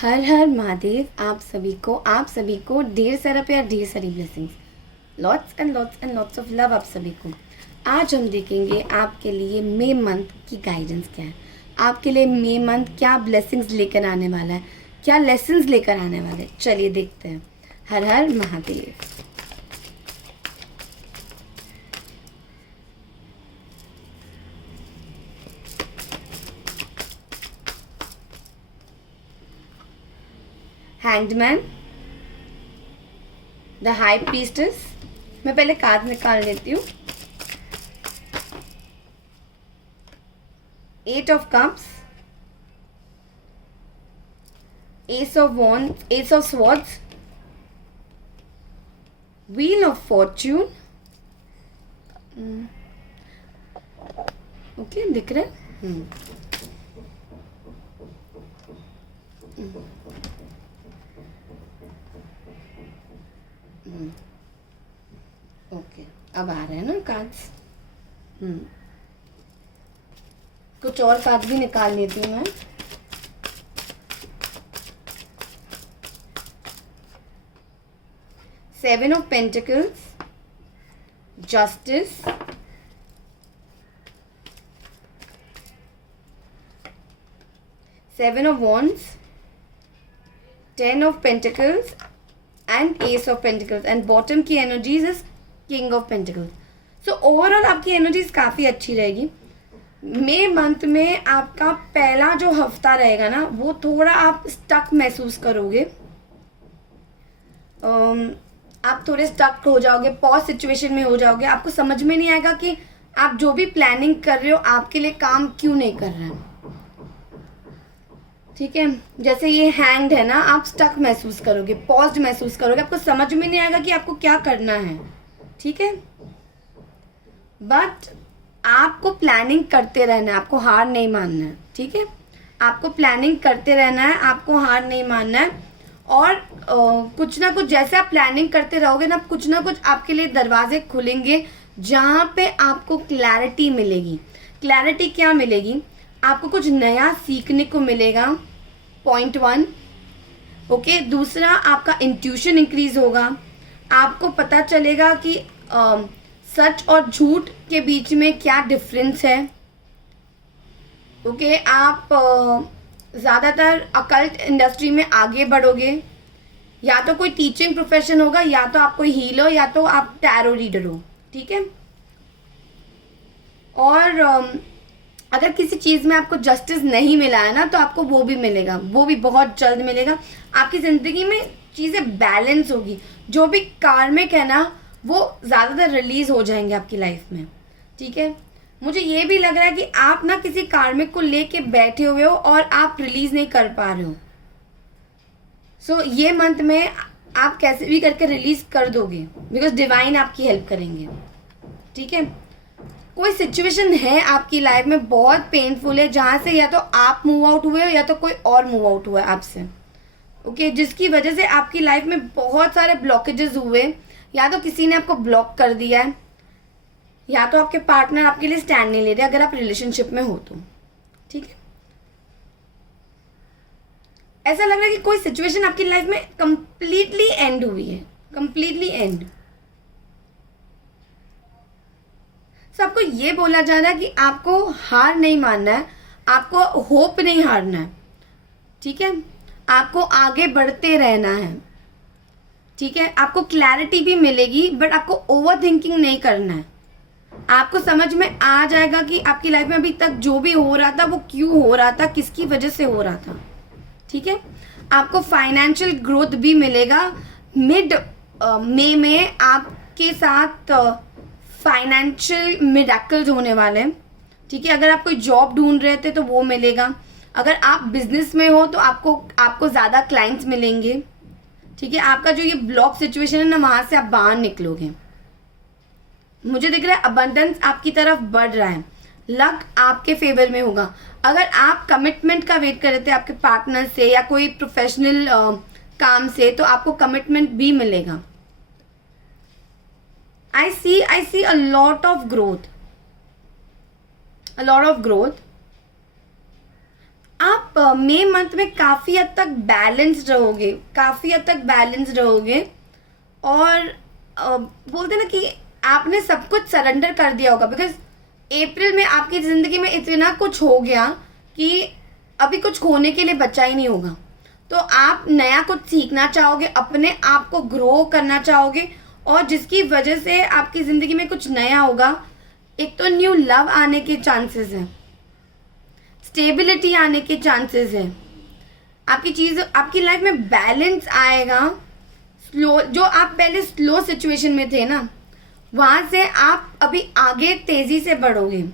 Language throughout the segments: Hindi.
हर हर महादेव। आप सभी को ढेर सारा प्यार, ढेर सारी blessings, lots and lots of love आप सभी को। आज हम देखेंगे आपके लिए मई मंथ की गाइडेंस क्या है, आपके लिए मई मंथ क्या ब्लेसिंग्स लेकर आने वाला है, क्या लेसन्स लेकर आने वाले हैं। चलिए देखते हैं। हर हर Mahadev. Hanged man, the high priestess. मैं पहले कार्ड निकाल लेती हूँ। Eight of cups, ace of wands, ace of swords, wheel of fortune. Okay, दिख रहा है। ओके, अब आ रहे हैं ना कार्ड्स। कुछ और कार्ड भी निकाल लेती हूँ मैं। Seven of pentacles, justice, seven of wands, ten of pentacles and ace of pentacles, and bottom की energies is king of pentacles. So overall आपकी एनर्जीज काफ़ी अच्छी रहेगी। मई मंथ में आपका पहला जो हफ्ता रहेगा ना, वो थोड़ा आप स्टक महसूस करोगे। आप थोड़े स्टक हो जाओगे, पॉज सिचुएशन में हो जाओगे। आपको समझ में नहीं आएगा कि आप जो भी प्लानिंग कर रहे हो आपके लिए काम क्यों नहीं कर रहे हैं। ठीक है, जैसे ये हैंग्ड है ना, आप स्टक महसूस करोगे, पॉज्ड महसूस करोगे। आपको समझ में नहीं आएगा कि आपको क्या करना है। ठीक है, बट आपको प्लानिंग करते रहना है, आपको हार नहीं मानना है। ठीक है, आपको प्लानिंग करते रहना है, आपको हार नहीं मानना है। और कुछ ना कुछ जैसे आप प्लानिंग करते रहोगे ना, कुछ ना कुछ आपके लिए दरवाजे खुलेंगे जहाँ पे आपको क्लैरिटी मिलेगी। क्लैरिटी क्या मिलेगी? आपको कुछ नया सीखने को मिलेगा, पॉइंट वन। ओके, दूसरा आपका इंट्यूशन इंक्रीज होगा। आपको पता चलेगा कि सच और झूठ के बीच में क्या डिफरेंस है। ओके, आप ज़्यादातर अकल्ट इंडस्ट्री में आगे बढ़ोगे। या तो कोई टीचिंग प्रोफेशन होगा, या तो आप कोई हीलर, या तो आप टैरो रीडर हो। ठीक है, और अगर किसी चीज़ में आपको जस्टिस नहीं मिला है ना, तो आपको वो भी मिलेगा, वो भी बहुत जल्द मिलेगा। आपकी ज़िंदगी में चीज़ें बैलेंस होगी। जो भी कार्मिक है ना, वो ज़्यादातर रिलीज हो जाएंगे आपकी लाइफ में। ठीक है, मुझे ये भी लग रहा है कि आप ना किसी कार्मिक को लेके बैठे हुए हो और आप रिलीज नहीं कर पा रहे हो। सो ये मंथ में आप कैसे भी करके रिलीज कर दोगे, बिकॉज डिवाइन आपकी हेल्प करेंगे। ठीक है, कोई सिचुएशन है आपकी लाइफ में बहुत पेनफुल है, जहाँ से या तो आप मूव आउट हुए हो या तो कोई और मूव आउट हुआ है आपसे। ओके, जिसकी वजह से आपकी लाइफ में बहुत सारे ब्लॉकेजेस हुए। या तो किसी ने आपको ब्लॉक कर दिया है, या तो आपके पार्टनर आपके लिए स्टैंड नहीं ले रहे, अगर आप रिलेशनशिप में हो तो। ठीक है, ऐसा लग रहा है कि कोई सिचुएशन आपकी लाइफ में कंप्लीटली एंड हुई है, कंप्लीटली एंड। आपको ये बोला जा रहा है कि आपको हार नहीं मानना है, आपको होप नहीं हारना है। ठीक है, आपको आगे बढ़ते रहना है। ठीक है, आपको क्लैरिटी भी मिलेगी, बट आपको ओवर थिंकिंग नहीं करना है। आपको समझ में आ जाएगा कि आपकी लाइफ में अभी तक जो भी हो रहा था वो क्यों हो रहा था, किसकी वजह से हो रहा था। ठीक है, आपको फाइनेंशियल ग्रोथ भी मिलेगा। मिड मई में आपके साथ फाइनेंशियल मिरेकल्स होने वाले हैं। ठीक है, अगर आप कोई जॉब ढूंढ रहे थे तो वो मिलेगा। अगर आप बिजनेस में हो तो आपको ज़्यादा क्लाइंट्स मिलेंगे। ठीक है, आपका जो ये ब्लॉक सिचुएशन है ना, वहाँ से आप बाहर निकलोगे। मुझे दिख रहा है अबंडेंस आपकी तरफ बढ़ रहा है, लक आपके फेवर में होगा। अगर आप कमिटमेंट का वेट कर रहे थे आपके पार्टनर से या कोई प्रोफेशनल काम से, तो आपको कमिटमेंट भी मिलेगा। I see a lot of growth. आप मई मंथ में काफ़ी हद तक बैलेंस्ड रहोगे, काफ़ी हद तक बैलेंस्ड रहोगे। और बोलते ना कि आपने सब कुछ सरेंडर कर दिया होगा, बिकॉज अप्रैल में आपकी ज़िंदगी में इतना कुछ हो गया कि अभी कुछ खोने के लिए बचा ही नहीं होगा। तो आप नया कुछ सीखना चाहोगे, अपने आप को ग्रो करना चाहोगे, और जिसकी वजह से आपकी ज़िंदगी में कुछ नया होगा। एक तो न्यू लव आने के चांसेस हैं, स्टेबिलिटी आने के चांसेस हैं, आपकी लाइफ में बैलेंस आएगा। स्लो, जो आप पहले स्लो सिचुएशन में थे ना, वहाँ से आप अभी आगे तेज़ी से बढ़ोगे,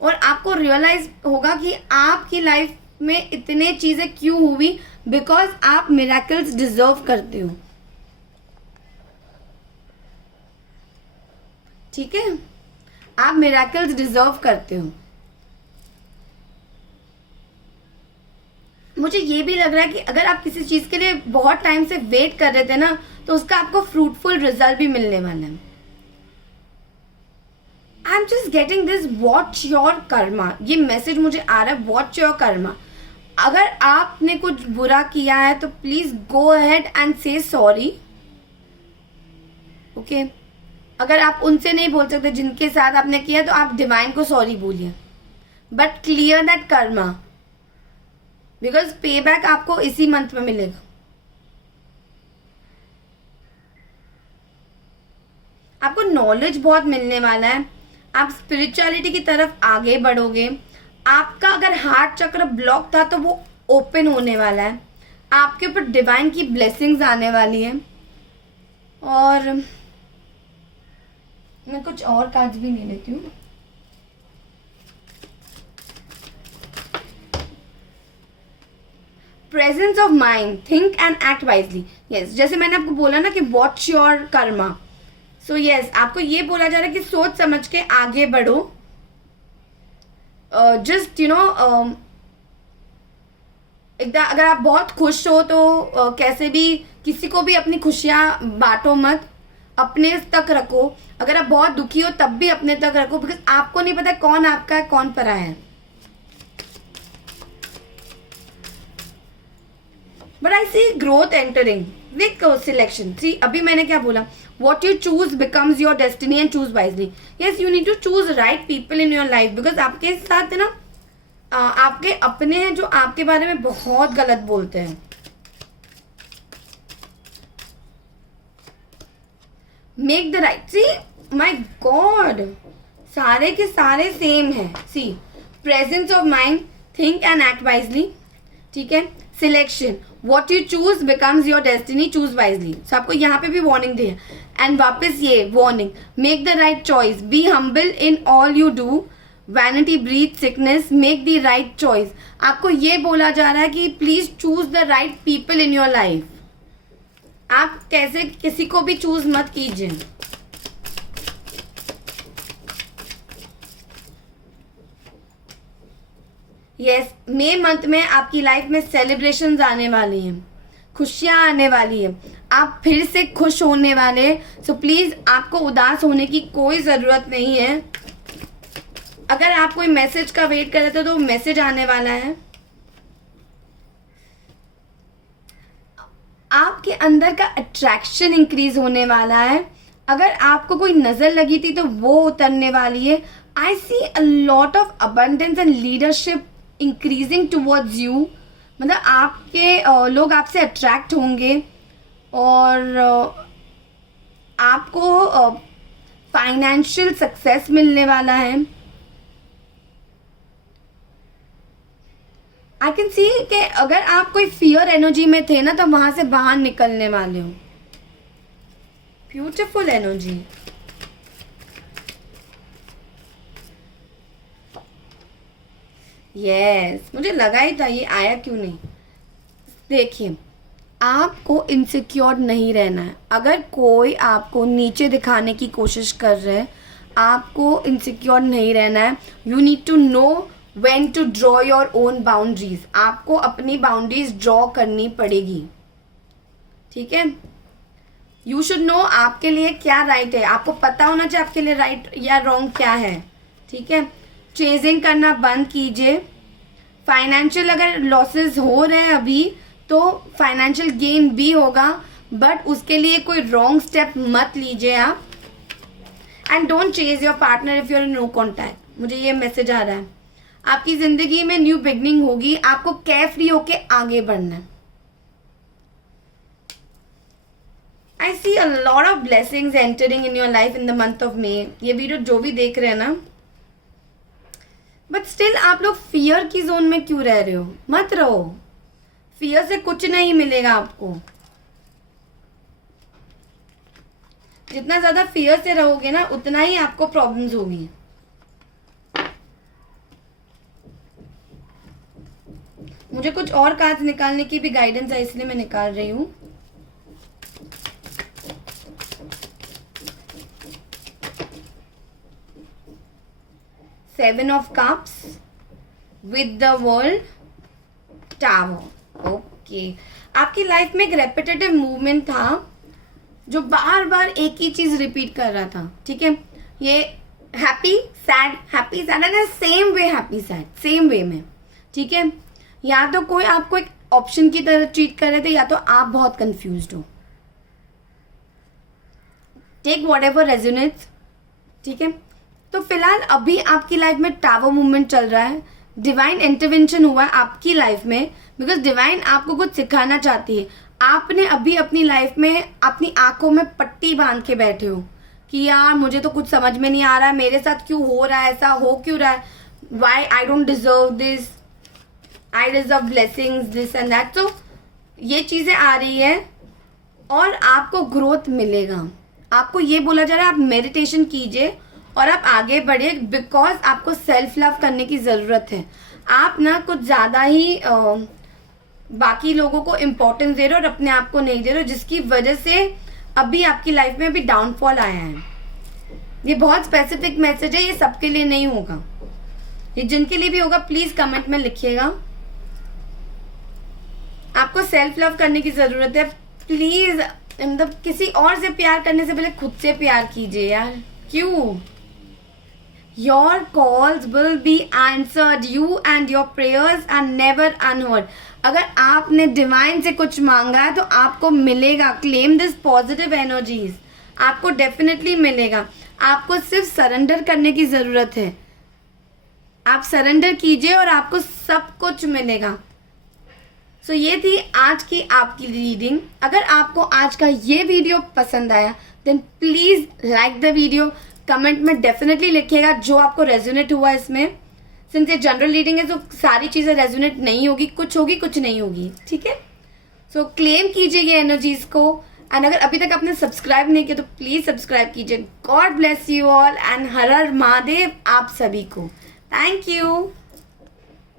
और आपको रियलाइज होगा कि आपकी लाइफ में इतने चीज़ें क्यों हुई, बिकॉज आप मिरेकल्स डिजर्व करते हो। ठीक है, आप मिरेकल्स डिजर्व करते हो। मुझे ये भी लग रहा है कि अगर आप किसी चीज़ के लिए बहुत टाइम से वेट कर रहे थे ना, तो उसका आपको फ्रूटफुल रिजल्ट भी मिलने वाला है। I am just getting this, watch your Karma. ये मैसेज मुझे आ रहा है, वॉच योर कर्मा। अगर आपने कुछ बुरा किया है तो प्लीज गो अहेड एंड से सॉरी। ओके, अगर आप उनसे नहीं बोल सकते जिनके साथ आपने किया, तो आप डिवाइन को सॉरी बोलिए, but clear that Karma, because पे बैक आपको इसी मंथ में मिलेगा। आपको नॉलेज बहुत मिलने वाला है, आप स्पिरिचुअलिटी की तरफ आगे बढ़ोगे। आपका अगर हार्ट चक्र ब्लॉक था तो वो ओपन होने वाला है, आपके ऊपर डिवाइन की ब्लेसिंग्स आने वाली है। और मैं कुछ और कार्ड्स भी ले लेती हूँ। Presence of mind, think and act wisely. Yes, जैसे मैंने आपको बोला ना कि watch your Karma. So yes, आपको ये बोला जा रहा है कि सोच समझ के आगे बढ़ो। जस्ट यू नो, अगर आप बहुत खुश हो तो कैसे भी किसी को भी अपनी खुशियां बांटो मत, अपने तक रखो। अगर आप बहुत दुखी हो तब भी अपने तक रखो, बिकॉज आपको नहीं पता कौन आपका है कौन पराया है। But I see growth entering with selection. See, अभी मैंने क्या बोला, what you choose becomes your destiny and choose wisely. Yes, you need to choose right people in your life, because आपके साथ है ना, आपके अपने हैं जो आपके बारे में बहुत गलत बोलते हैं। Make the right, see my God, सारे के सारे सेम है। See, presence of mind, think and act wisely. ठीक है, selection, what you choose becomes your destiny, choose wisely. So आपको यहाँ पे भी वार्निंग दी है, एंड वापस ये warning, make the right choice, be humble in all you do, vanity breath sickness, make the right choice. आपको ये बोला जा रहा है कि please choose the right people in your life. आप कैसे किसी को भी चूज मत कीजिए। यस, मई मंथ में आपकी लाइफ में सेलिब्रेशंस आने वाली हैं, खुशियां आने वाली है, आप फिर से खुश होने वाले। सो प्लीज आपको उदास होने की कोई जरूरत नहीं है। अगर आप कोई मैसेज का वेट कर रहे थे तो मैसेज आने वाला है। आपके अंदर का अट्रैक्शन इंक्रीज होने वाला है। अगर आपको कोई नजर लगी थी तो वो उतरने वाली है। I see a lot of abundance and leadership increasing towards you. मतलब आपके लोग आपसे अट्रैक्ट होंगे और आपको फाइनेंशियल सक्सेस मिलने वाला है। आई कैन सी कि अगर आप कोई फियर एनर्जी में थे ना तो वहां से बाहर निकलने वाले हो। Beautiful energy. यस, मुझे लगा ही था ये आया क्यों नहीं। देखिए, आपको इनसिक्योर नहीं रहना है। अगर कोई आपको नीचे दिखाने की कोशिश कर रहे हैं, आपको इनसिक्योर नहीं रहना है। You need to know when to draw your own boundaries. आपको अपनी बाउंड्रीज ड्रॉ करनी पड़ेगी। ठीक है, यू शुड नो आपके लिए क्या राइट है। आपको पता होना चाहिए आपके लिए राइट या रॉन्ग क्या है। ठीक है, चेजिंग करना बंद कीजिए। फाइनेंशियल अगर लॉसेस हो रहे हैं अभी तो फाइनेंशियल गेन भी होगा, बट उसके लिए कोई रॉन्ग स्टेप मत लीजिए आप। And don't chase your partner if you're in no contact. मुझे ये मैसेज आ रहा है, आपकी जिंदगी में न्यू बिगनिंग होगी, आपको केयर फ्री होके आगे बढ़ना है। I see a lot of blessings entering in your life in the month of May. ये वीडियो जो भी देख रहे हैं ना, बट स्टिल आप लोग फियर की जोन में क्यों रह रहे हो? मत रहो, फियर से कुछ नहीं मिलेगा आपको। जितना ज्यादा फियर से रहोगे ना, उतना ही आपको प्रॉब्लम्स होगी। मुझे कुछ और कार्ड्स निकालने की भी गाइडेंस है, इसलिए मैं निकाल रही हूं। Seven of cups with the world tower. Okay, आपकी लाइफ में एक रेपिटेटिव मूवमेंट था जो बार बार एक ही चीज रिपीट कर रहा था, ठीक है? ये happy sad and same way happy sad, same way में, ठीक है? या तो कोई आपको एक ऑप्शन की तरह ट्रीट कर रहे थे, या तो आप बहुत कंफ्यूज्ड हो। टेक वॉट एवर रेजोनेट्स, ठीक है? तो फिलहाल अभी आपकी लाइफ में टावर मूवमेंट चल रहा है, डिवाइन इंटरवेंशन हुआ है आपकी लाइफ में, बिकॉज डिवाइन आपको कुछ सिखाना चाहती है। आपने अभी अपनी लाइफ में अपनी आंखों में पट्टी बांध के बैठे हो कि यार मुझे तो कुछ समझ में नहीं आ रहा है, मेरे साथ क्यों हो रहा है, ऐसा हो क्यों रहा है, why I don't deserve this, I deserve blessings, this and that. तो ये चीजें आ रही है और आपको ग्रोथ मिलेगा। आपको ये बोला जा रहा है आप मेडिटेशन कीजिए और आप आगे बढ़िए, बिकॉज आपको सेल्फ लव करने की ज़रूरत है। आप ना कुछ ज़्यादा ही बाकी लोगों को इम्पोर्टेंस दे रहे हो और अपने आप को नहीं दे रहे हो, जिसकी वजह से अभी आपकी लाइफ में अभी डाउनफॉल आया है। ये बहुत स्पेसिफिक मैसेज है, ये सबके लिए नहीं होगा, ये जिनके लिए भी होगा प्लीज़ कमेंट में लिखिएगा। आपको सेल्फ लव करने की ज़रूरत है। प्लीज़ मतलब किसी और से प्यार करने से पहले खुद से प्यार कीजिए यार। क्यों? Your calls will be answered. You and your prayers are never unheard. अगर आपने डिवाइन से कुछ मांगा है तो आपको मिलेगा। क्लेम दिस पॉजिटिव एनर्जीज, आपको डेफिनेटली मिलेगा। आपको सिर्फ सरेंडर करने की ज़रूरत है। आप सरेंडर कीजिए और आपको सब कुछ मिलेगा। सो ये थी आज की आपकी रीडिंग। अगर आपको आज का ये वीडियो पसंद आया then please like the video. Comment में डेफिनेटली लिखिएगा जो आपको रेजोनेट हुआ इसमें। सिंस ये जनरल रीडिंग है तो सारी चीज़ें रेजोनेट नहीं होगी, कुछ होगी कुछ नहीं होगी, ठीक है? सो क्लेम कीजिए ये एनर्जीज को। एंड अगर अभी तक आपने सब्सक्राइब नहीं किया तो प्लीज़ सब्सक्राइब कीजिए। God bless you all and हर हर महादेव आप सभी को। Thank you.